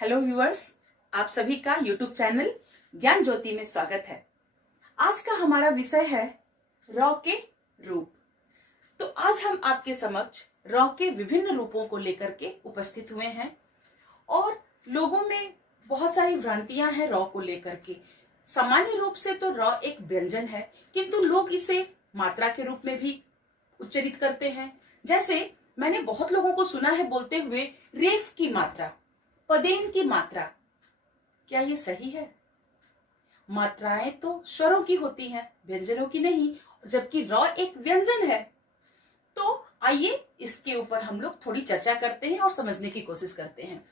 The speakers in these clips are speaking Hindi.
हेलो व्यूअर्स, आप सभी का यूट्यूब चैनल ज्ञान ज्योति में स्वागत है। आज का हमारा विषय है रॉ के रूप। तो आज हम आपके समक्ष रॉ के विभिन्न रूपों को लेकर के उपस्थित हुए हैं और लोगों में बहुत सारी भ्रांतियां हैं रॉ को लेकर के। सामान्य रूप से तो रॉ एक व्यंजन है, किंतु लोग इसे मात्रा के रूप में भी उच्चारित करते हैं। जैसे मैंने बहुत लोगों को सुना है बोलते हुए रेफ की मात्रा, पदेन की मात्रा। क्या ये सही है? मात्राएं तो स्वरों की होती हैं, व्यंजनों की नहीं, जबकि रॉ एक व्यंजन है। तो आइए इसके ऊपर हम लोग थोड़ी चर्चा करते हैं और समझने की कोशिश करते हैं।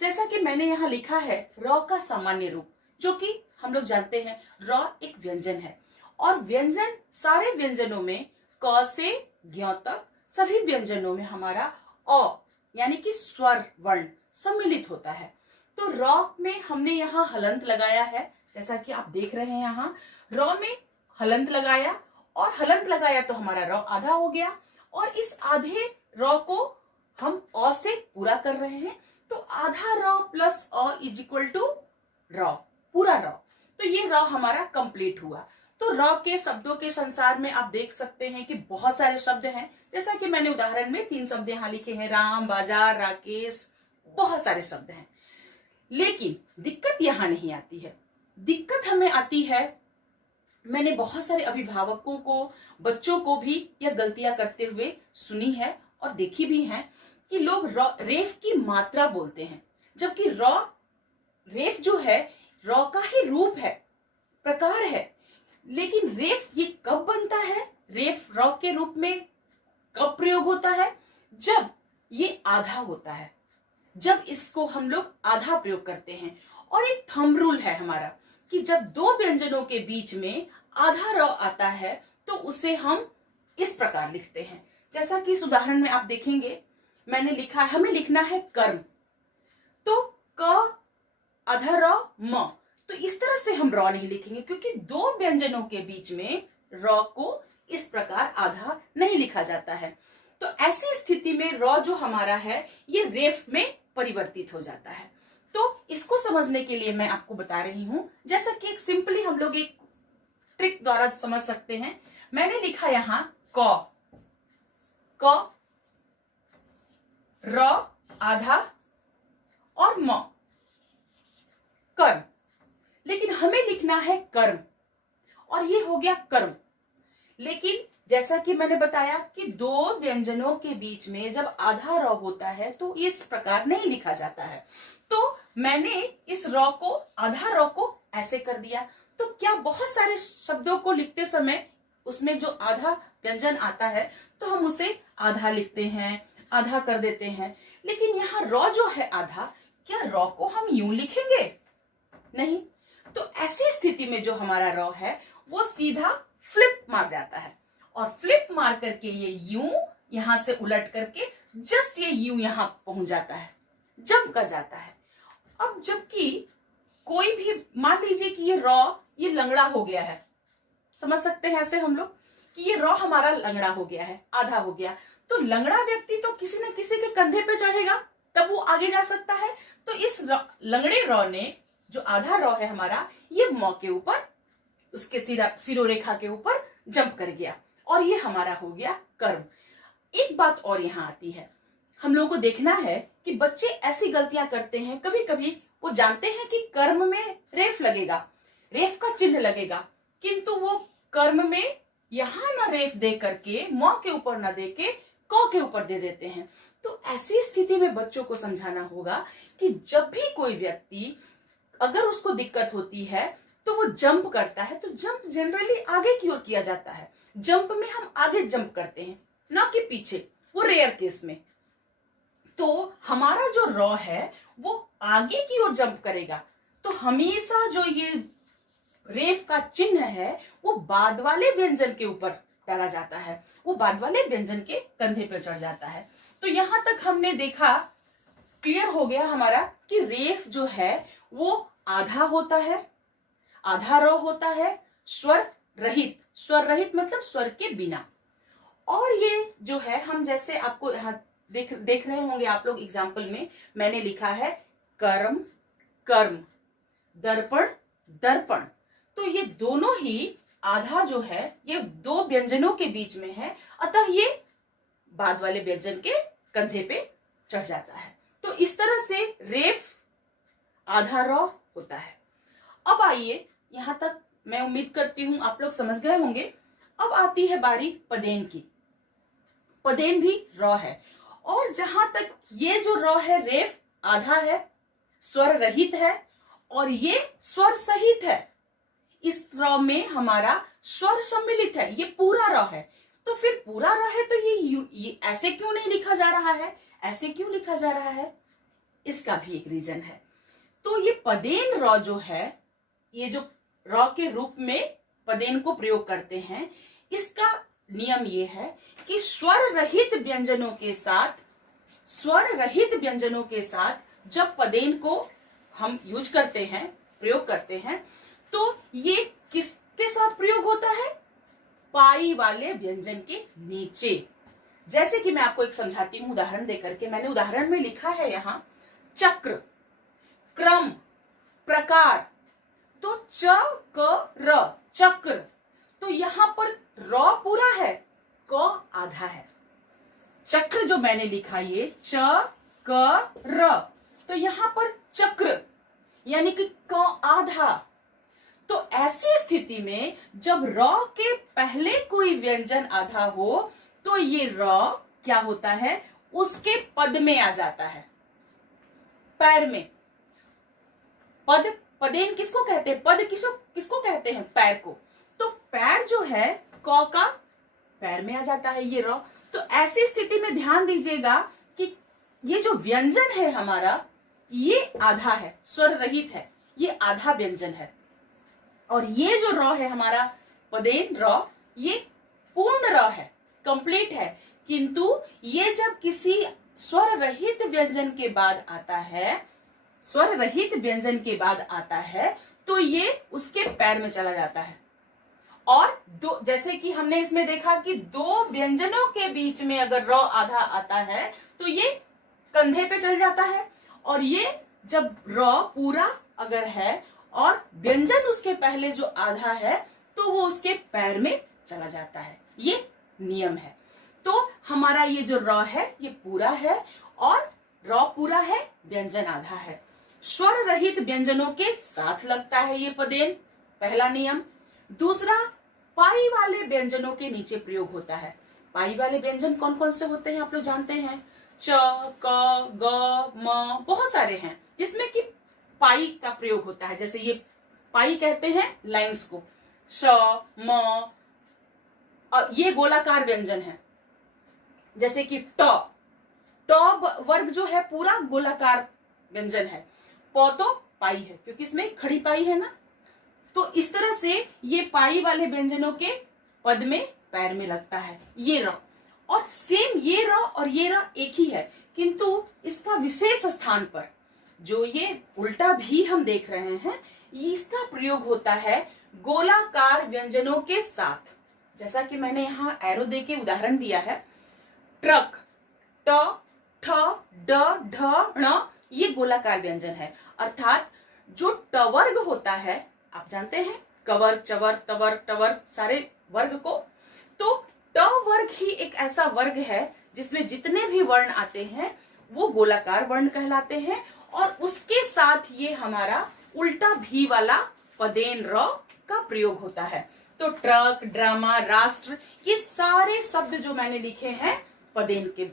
जैसा कि मैंने यहाँ लिखा है रॉ का सामान्य रूप, जो कि हम लोग जानते हैं रॉ एक व्यंजन है और व्यंजन सारे व्यंजनों में क से ज्ञ तक सभी व्यंजनों में हमारा अ यानी कि स्वर वर्ण सम्मिलित होता है। तो रॉ में हमने यहाँ हलंत लगाया है, जैसा कि आप देख रहे हैं यहाँ रॉ में हलंत लगाया और हलंत लगाया तो हमारा रॉ आधा हो गया और इस आधे रॉ को हम अ से पूरा कर रहे हैं। तो आधा raw plus a is equal to raw, पूरा रॉ। तो ये रॉ हमारा कंप्लीट हुआ। तो रॉ के शब्दों के संसार में आप देख सकते हैं कि बहुत सारे शब्द हैं, जैसा कि मैंने उदाहरण में 3 शब्द यहाँ लिखे हैं, राम, बाजार, राकेश, बहुत सारे शब्द हैं। लेकिन दिक्कत यहाँ नहीं आती है। दिक्कत हमें आती है, मैंने बहुत सारे अभिभावकों को, बच्चों को भी यह गलतियां करते हुए सुनी है और देखी भी है कि लोग रेफ की मात्रा बोलते हैं, जबकि रेफ जो है रॉ का ही रूप है, प्रकार है। लेकिन रेफ ये कब बनता है, रेफ रॉ के रूप में कब प्रयोग होता है? जब ये आधा होता है, जब इसको हम लोग आधा प्रयोग करते हैं। और एक थंब रूल है हमारा कि जब दो व्यंजनों के बीच में आधा रॉ आता है तो उसे हम इस प्रकार लिखते हैं। जैसा कि इस उदाहरण में आप देखेंगे, मैंने लिखा है, हमें लिखना है कर्म, तो क आधा रॉ म। तो इस तरह से हम रॉ नहीं लिखेंगे, क्योंकि दो व्यंजनों के बीच में रॉ को इस प्रकार आधा नहीं लिखा जाता है। तो ऐसी स्थिति में रॉ जो हमारा है ये रेफ में परिवर्तित हो जाता है। तो इसको समझने के लिए मैं आपको बता रही हूं, जैसा कि एक सिंपली हम लोग एक ट्रिक द्वारा समझ सकते हैं। मैंने लिखा यहां क रॉ आधा और म कर्म। लेकिन हमें लिखना है कर्म और ये हो गया कर्म। लेकिन जैसा कि मैंने बताया कि दो व्यंजनों के बीच में जब आधा रॉ होता है तो इस प्रकार नहीं लिखा जाता है। तो मैंने इस रॉ को, आधा रॉ को ऐसे कर दिया। तो क्या बहुत सारे शब्दों को लिखते समय उसमें जो आधा व्यंजन आता है तो हम उसे आधा लिखते हैं, आधा कर देते हैं। लेकिन यहाँ रॉ जो है आधा, क्या रॉ को हम यूं लिखेंगे? नहीं। तो ऐसी स्थिति में जो हमारा रॉ है वो सीधा फ्लिप मार जाता है और फ्लिप मार करके ये यूं यहां से उलट करके जस्ट ये यूं यहां पहुंच जाता है, जंप कर जाता है। अब जबकि कोई भी मान लीजिए कि ये रॉ ये लंगड़ा हो गया है, समझ सकते हैं ऐसे हम लोग कि ये रॉ हमारा लंगड़ा हो गया है, आधा हो गया। तो लंगड़ा व्यक्ति तो किसी न किसी के कंधे पे चढ़ेगा तब वो आगे जा सकता है। तो इस लंगड़े रॉ ने, जो आधा रॉ है हमारा, ये म के ऊपर, उसके सिरोरेखा के ऊपर जंप कर गया और ये हमारा हो गया कर्म। एक बात और यहाँ आती है, हम लोगों को देखना है कि बच्चे ऐसी गलतियां करते हैं, कभी कभी वो जानते हैं कि कर्म में रेफ लगेगा, रेफ का चिन्ह लगेगा, किंतु वो कर्म में यहां ना रेफ दे करके म के ऊपर ना दे के क के ऊपर दे देते हैं। तो ऐसी स्थिति में बच्चों को समझाना होगा कि जब भी कोई व्यक्ति, अगर उसको दिक्कत होती है तो वो जंप करता है, तो जंप जनरली आगे की ओर किया जाता है। जंप में हम आगे जंप करते हैं, ना कि पीछे, वो रेयर केस में। तो हमारा जो रॉ है वो आगे की ओर जंप करेगा। तो हमेशा जो ये रेफ का चिन्ह है वो बाद वाले व्यंजन के ऊपर डाला जाता है, वो बाद वाले व्यंजन के कंधे पर चढ़ जाता है। तो यहां तक हमने देखा, क्लियर हो गया हमारा कि रेफ जो है वो आधा होता है, आधा रॉ होता है, स्वर रहित। स्वर रहित मतलब स्वर के बिना। और ये जो है, हम जैसे आपको यहाँ देख रहे होंगे आप लोग एग्जाम्पल में, मैंने लिखा है कर्म कर्म, दर्पण, दर्पण। तो ये दोनों ही आधा जो है ये दो व्यंजनों के बीच में है, अतः ये बाद वाले व्यंजन के कंधे पे चढ़ जाता है। तो इस तरह से रेफ आधा रॉ होता है। अब आइए, यहां तक मैं उम्मीद करती हूं आप लोग समझ गए होंगे। अब आती है बारी पदेन की। पदेन भी रॉ है, और जहां तक ये जो रॉ है रेफ आधा है, स्वर रहित है, और ये स्वर सहित है। इस रॉ में हमारा स्वर सम्मिलित है, ये पूरा रॉ है। तो फिर पूरा रॉ है तो ये ऐसे क्यों नहीं लिखा जा रहा है, ऐसे क्यों लिखा जा रहा है? इसका भी एक रीजन है। तो ये पदेन रॉ जो है, ये जो रॉ के रूप में पदेन को प्रयोग करते हैं, इसका नियम ये है कि स्वर रहित व्यंजनों के साथ जब पदेन को हम यूज करते हैं, प्रयोग करते हैं, तो ये किसके साथ प्रयोग होता है? पाई वाले व्यंजन के नीचे। जैसे कि मैं आपको एक समझाती हूं उदाहरण देकर के। मैंने उदाहरण में लिखा है यहां चक्र, क्रम, प्रकार। तो च क र, चक्र। तो यहां पर रॉ पूरा है, क आधा है। चक्र जो मैंने लिखा ये च क र, तो यहां पर चक्र यानी कि क आधा। तो ऐसी स्थिति में जब रॉ के पहले कोई व्यंजन आधा हो तो ये रॉ क्या होता है? उसके पद में आ जाता है, पैर में। पद, पदेन किसको कहते हैं? पद किसको कहते हैं? पैर को। तो पैर जो है क का पैर में आ जाता है ये रॉ। तो ऐसी स्थिति में ध्यान दीजिएगा कि ये जो व्यंजन है हमारा, ये आधा है, स्वर रहित है, ये आधा व्यंजन है। और ये जो रॉ है हमारा पदेन रॉ, ये पूर्ण रॉ है, कंप्लीट है। किंतु ये जब किसी स्वर रहित व्यंजन के बाद आता है, स्वर रहित व्यंजन के बाद आता है, तो ये उसके पैर में चला जाता है। और दो, जैसे कि हमने इसमें देखा कि दो व्यंजनों के बीच में अगर रॉ आधा आता है तो ये कंधे पे चल जाता है। और ये जब रॉ पूरा अगर है और व्यंजन उसके पहले जो आधा है तो वो उसके पैर में चला जाता है। ये नियम है। तो हमारा ये जो रॉ है ये पूरा है, और रॉ पूरा है, व्यंजन आधा है। स्वर रहित व्यंजनों के साथ लगता है ये पदेन, पहला नियम। दूसरा, पाई वाले व्यंजनों के नीचे प्रयोग होता है। पाई वाले व्यंजन कौन कौन से होते हैं आप लोग जानते हैं? च, क, ग, म, बहुत सारे हैं जिसमें कि पाई का प्रयोग होता है। जैसे ये पाई कहते हैं लाइंस को, श, म, और ये गोलाकार व्यंजन है। जैसे कि ट, ट वर्ग जो है पूरा गोलाकार व्यंजन है। प तो पाई है क्योंकि इसमें खड़ी पाई है ना। तो इस तरह से ये पाई वाले व्यंजनों के पद में, पैर में लगता है ये र। और सेम ये र और ये र एक ही है, किंतु इसका विशेष स्थान पर जो ये उल्टा भी हम देख रहे हैं, इसका प्रयोग होता है गोलाकार व्यंजनों के साथ। जैसा कि मैंने यहाँ एरो दे के उदाहरण दिया है, ट्रक, ट, ठ, ड, ढ, ण, ये गोलाकार व्यंजन है। अर्थात जो टवर्ग होता है, आप जानते हैं कवर्ग, चवर्ग, तवर्ग, टवर्ग, सारे वर्ग को। तो ट वर्ग ही एक ऐसा वर्ग है जिसमें जितने भी वर्ण आते हैं वो गोलाकार वर्ण कहलाते हैं, और उसके साथ ये हमारा उल्टा भी वाला पदेन र का प्रयोग होता है। तो ट्रक, ड्रामा, राष्ट्र, ये सारे शब्द जो मैंने लिखे हैं पदेन के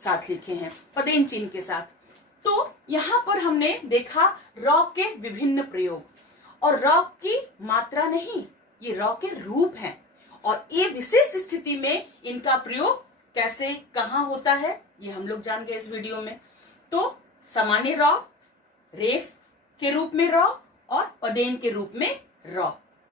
साथ लिखे हैं, पदेन चिन्ह के साथ। तो यहाँ पर हमने देखा र के विभिन्न प्रयोग, और र की मात्रा नहीं, ये र के रूप हैं। और ये विशेष स्थिति में इनका प्रयोग कैसे, कहाँ होता है, ये हम लोग जान गए इस वीडियो में। तो सामान्य र, रेफ के रूप में र, और पदेन के रूप में र।